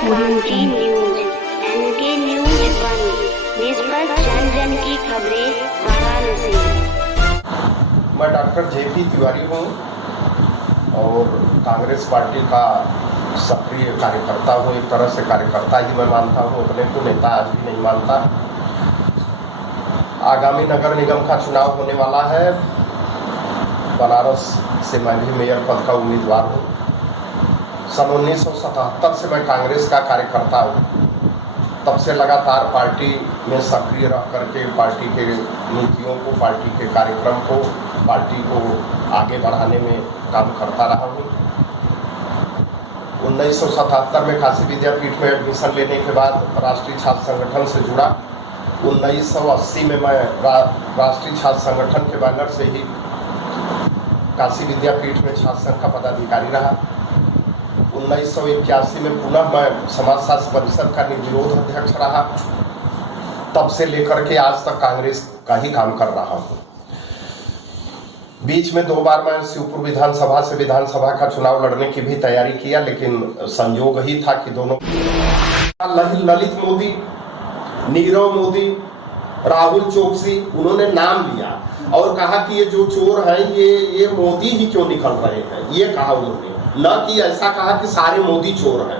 N K news 1 निष्पक्ष जन जन की खबरें वाराणसी। मैं डॉक्टर जेपी तिवारी हूँ और कांग्रेस पार्टी का सक्रिय कार्यकर्ता हूँ। एक तरह से कार्यकर्ता ही मैं मानता हूँ, अपने को नेता आज भी नहीं मानता। आगामी नगर निगम का चुनाव होने वाला है। बनारस से मैं भी मेयर पद का उम्मीदवार हूँ। सन 1977 से मैं कांग्रेस का कार्यकर्ता हूँ। तब से लगातार पार्टी में सक्रिय रह करके पार्टी के नीतियों को, पार्टी के कार्यक्रम को, पार्टी को आगे बढ़ाने में काम करता रहा हूँ। 1977 में काशी विद्यापीठ में एडमिशन लेने के बाद राष्ट्रीय छात्र संगठन से जुड़ा। 1980 में मैं राष्ट्रीय छात्र संगठन के बैनर से ही काशी विद्यापीठ में छात्र संघ का पदाधिकारी रहा। 1981 में पुनः मैं समाज शास्त्र परिषद का निर्विरोध अध्यक्ष रहा। तब से लेकर के आज तक कांग्रेस का ही काम कर रहा हूँ। बीच में 2 बार मैं शिवपुर विधानसभा से विधानसभा का चुनाव लड़ने की भी तैयारी किया, लेकिन संयोग ही था कि दोनों ललित मोदी, नीरव मोदी, राहुल चोकसी, उन्होंने नाम लिया और कहा कि ये जो चोर हैं ये मोदी ही क्यों निकल रहे हैं, ये कहा उन्होंने। न कि ऐसा कहा कि सारे मोदी चोर हैं।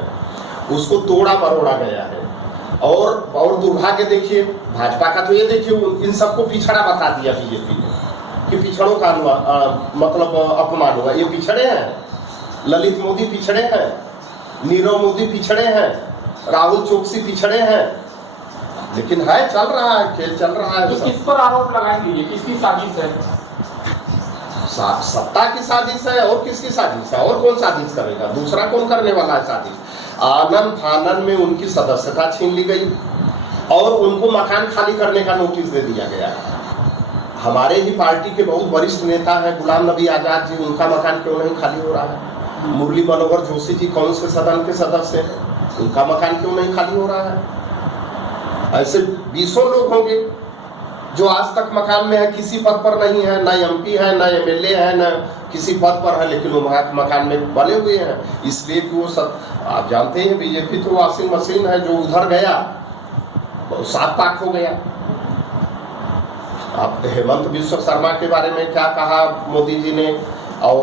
उसको तोड़ा मरोड़ा गया है। और दुर्भाग्य देखिए, भाजपा का तो ये देखिए, इन सबको पिछड़ा बता दिया बीजेपी ने कि पिछड़ों का मतलब अपमान हुआ। ये पिछड़े हैं, ललित मोदी पिछड़े हैं, नीरव मोदी पिछड़े हैं, राहुल चोकसी पिछड़े हैं, लेकिन है, चल रहा है, खेल चल रहा है। तो किस पर आरोप लगाएंगे? किसकी साजिश है? सत्ता की साजिश है। और किसकी साजिश है? और कौन साजिश करेगा? दूसरा कौन करने वाला है साजिश? आनन फानन में उनकी सदस्यता छीन ली गई और उनको मकान खाली करने का नोटिस दे दिया गया। हमारे ही पार्टी के बहुत वरिष्ठ नेता हैं गुलाम नबी आजाद जी, उनका मकान क्यों नहीं खाली हो रहा है? मुरली मनोहर जोशी जी कौन से सदन के सदस्य हैं, उनका मकान क्यों नहीं खाली हो रहा है? ऐसे 20 लोग होंगे जो आज तक मकान में है, किसी पद पर नहीं है, न एमपी है, न एमएलए है, न किसी पद पर है, लेकिन वो मकान में बने हुए हैं। इसलिए कि वो सब आप जानते हैं, बीजेपी तो वॉशिंग मशीन है, जो उधर गया वो 7 पाक हो गया। आप हेमंत बिश्व शर्मा के बारे में क्या कहा मोदी जी ने, और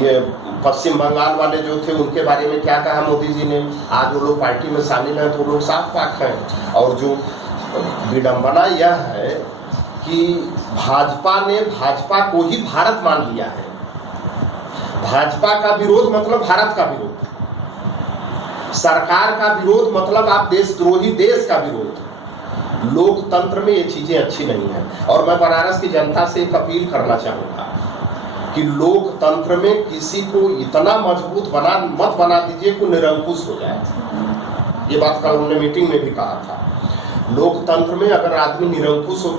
ये पश्चिम बंगाल वाले जो थे उनके बारे में क्या कहा मोदी जी ने। आज वो लोग पार्टी में शामिल हैं तो लोग 7 पाक हैं। और जो विडंबना यह है कि भाजपा ने भाजपा को ही भारत मान लिया है। भाजपा का विरोध मतलब भारत का विरोध, सरकार का विरोध मतलब आप देशद्रोही देश का विरोध। लोकतंत्र में ये चीजें अच्छी नहीं है। और मैं बनारस की जनता से एक अपील करना चाहूंगा कि लोकतंत्र में किसी को इतना मजबूत मत बना दीजिए कि निरंकुश हो जाए। ये बात कल हमने मीटिंग में भी कहा था। लोकतंत्र में अगर आदमी निरंकुश हो,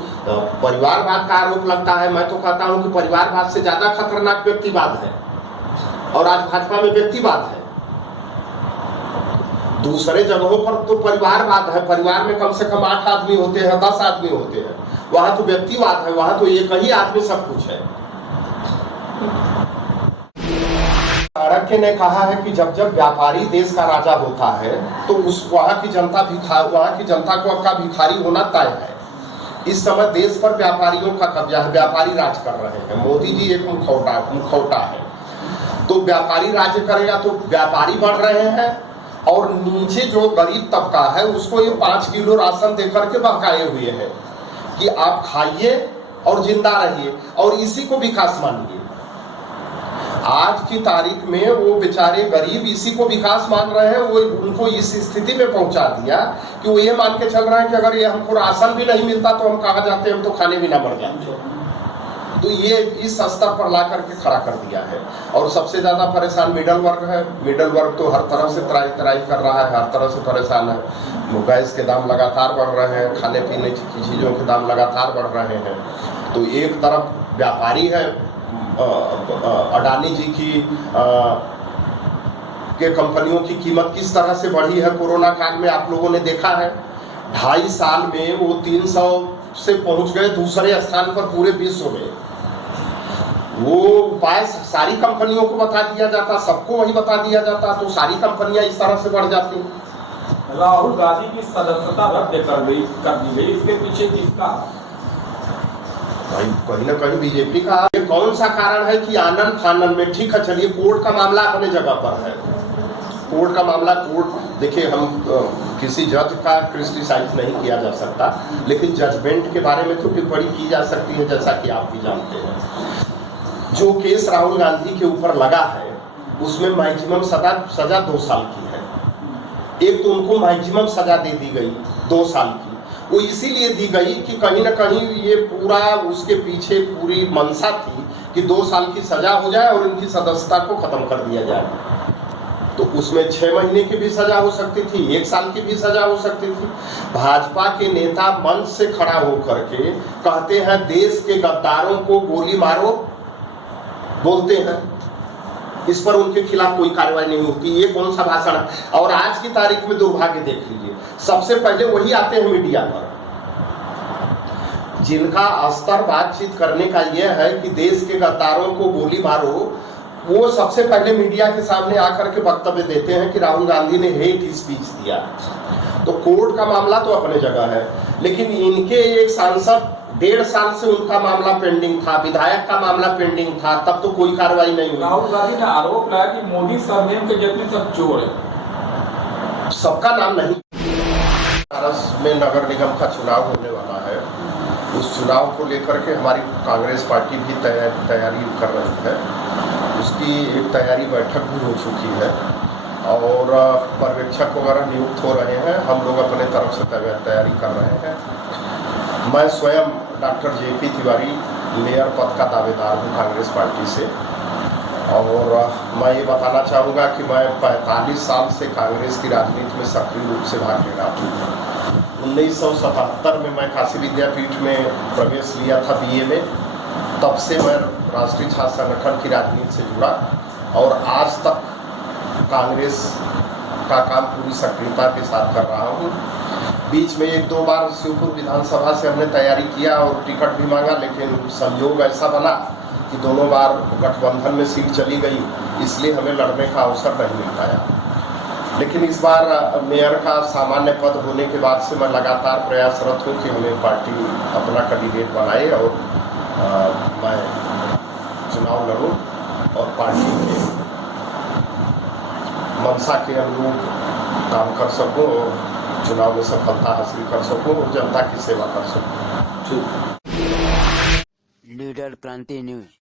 परिवारवाद का आरोप लगता है। मैं तो कहता हूं कि परिवारवाद से ज्यादा खतरनाक व्यक्तिवाद है, और आज भाजपा में व्यक्तिवाद है। दूसरे जगहों पर तो परिवारवाद है, परिवार में कम से कम 8 आदमी होते हैं, 10 आदमी होते हैं। वहां तो व्यक्तिवाद है, वहां तो एक ही आदमी सब कुछ है। चाणक्य ने कहा है कि जब जब व्यापारी देश का राजा होता है तो वहां की जनता को का भिखारी होना तय है। इस समय देश पर व्यापारियों का कब्जा है, व्यापारी राज कर रहे हैं। मोदी जी एक मुखौटा है। तो व्यापारी राज्य करेगा तो व्यापारी बढ़ रहे हैं, और नीचे जो गरीब तबका है उसको ये 5 किलो राशन देकर के बहकाए हुए हैं कि आप खाइए और जिंदा रहिए और इसी को विकास मानिए। आज की तारीख में वो बेचारे गरीब इसी को विकास मान रहे हैं। वो उनको इस स्थिति में पहुंचा दिया कि वो ये मान के चल रहे हैं कि अगर ये हमको राशन भी नहीं मिलता तो हम कहाँ जाते, हम तो खाने भी ना मर जाते। तो ये इस स्तर पर ला करके खड़ा कर दिया है। और सबसे ज्यादा परेशान मिडल वर्ग है। मिडल वर्ग तो हर तरह से तराई कर रहा है, हर तरह से परेशान है। गैस के दाम लगातार बढ़ रहे हैं, खाने पीने की चीज़ों के दाम लगातार बढ़ रहे हैं। तो एक तरफ व्यापारी है, अडानी जी की के कंपनियों की कीमत किस तरह से बढ़ी है कोरोना काल में आप लोगों ने देखा है। 2.5 साल में वो 300 से पहुंच गए दूसरे स्थान पर पूरे विश्व में। वो उपाय सारी कंपनियों को बता दिया जाता, सबको वही बता दिया जाता, तो सारी कंपनियां इस तरह से बढ़ जाती। राहुल गांधी की सदस्यता रद्द कर दी गई, इसके पीछे किसका? भाई कहीं ना कहीं बीजेपी का। ये कौन सा कारण है कि आनंद फानन में, ठीक है चलिए कोर्ट का मामला अपने जगह पर है, कोर्ट का मामला कोर्ट, देखिए हम किसी जज का क्रिटिसाइज नहीं किया जा सकता, लेकिन जजमेंट के बारे में तो टिप्पणी की जा सकती है, जैसा कि आप भी जानते हैं। जो केस राहुल गांधी के ऊपर लगा है उसमें मैक्सिमम सजा 2 साल की है। एक तो उनको मैक्सिमम सजा दे दी गई 2 साल की, वो इसीलिए दी गई कि कहीं ना कहीं ये पूरा उसके पीछे पूरी मंशा थी कि 2 साल की सजा हो जाए और इनकी सदस्यता को खत्म कर दिया जाए। तो उसमें 6 महीने की भी सजा हो सकती थी, 1 साल की भी सजा हो सकती थी। भाजपा के नेता मंच से खड़ा होकर के कहते हैं देश के गद्दारों को गोली मारो, बोलते हैं, इस पर उनके खिलाफ कोई कार्रवाई नहीं होती। ये कौन सा भाषण है? और आज की तारीख में दुर्भाग्य देख लीजिए, सबसे पहले वही आते हैं मीडिया पर जिनका स्तर बातचीत करने का यह है कि देश के गद्दारों को गोली मारो, वो सबसे पहले मीडिया के सामने आकर के वक्तव्य देते हैं कि राहुल गांधी ने हेट स्पीच दिया। तो कोर्ट का मामला तो अपने जगह है, लेकिन इनके एक सांसद 1.5 साल से उनका मामला पेंडिंग था, विधायक का मामला पेंडिंग था, तब तो कोई कार्रवाई नहीं हुई। राहुल गांधी ने आरोप लगाया कि मोदी सरनेम के जितने सब चोर है। सबका नाम नहीं। बनारस में नगर निगम का चुनाव होने वाला है, उस चुनाव को लेकर के हमारी कांग्रेस पार्टी भी तैयारी कर रही है। उसकी एक तैयारी बैठक भी हो चुकी है और पर्यवेक्षक वगैरह नियुक्त हो रहे हैं। हम लोग अपने तरफ से तैयारी कर रहे हैं। मैं स्वयं डॉक्टर JP तिवारी मेयर पद का दावेदार हूँ कांग्रेस पार्टी से, और मैं ये बताना चाहूँगा कि मैं 45 साल से कांग्रेस की राजनीति में सक्रिय रूप से भाग ले रहा हूँ। 1977 में मैं काशी विद्यापीठ में प्रवेश लिया था BA में, तब से मैं राष्ट्रीय छात्र संगठन की राजनीति से जुड़ा और आज तक कांग्रेस का काम पूरी सक्रियता के साथ कर रहा हूँ। बीच में 1-2 बार शिवपुर विधानसभा से हमने तैयारी किया और टिकट भी मांगा, लेकिन संयोग ऐसा बना कि दोनों बार गठबंधन में सीट चली गई, इसलिए हमें लड़ने का अवसर नहीं मिल पाया। लेकिन इस बार मेयर का सामान्य पद होने के बाद से मैं लगातार प्रयासरत हूँ कि हमें पार्टी अपना कैंडिडेट बनाए और मैं चुनाव लड़ूं और पार्टी के मंशा के अनुरूप काम कर सकूं और चुनाव में सफलता हासिल कर सकूं और जनता की सेवा कर सकूं। लीडर क्रांति न्यूज।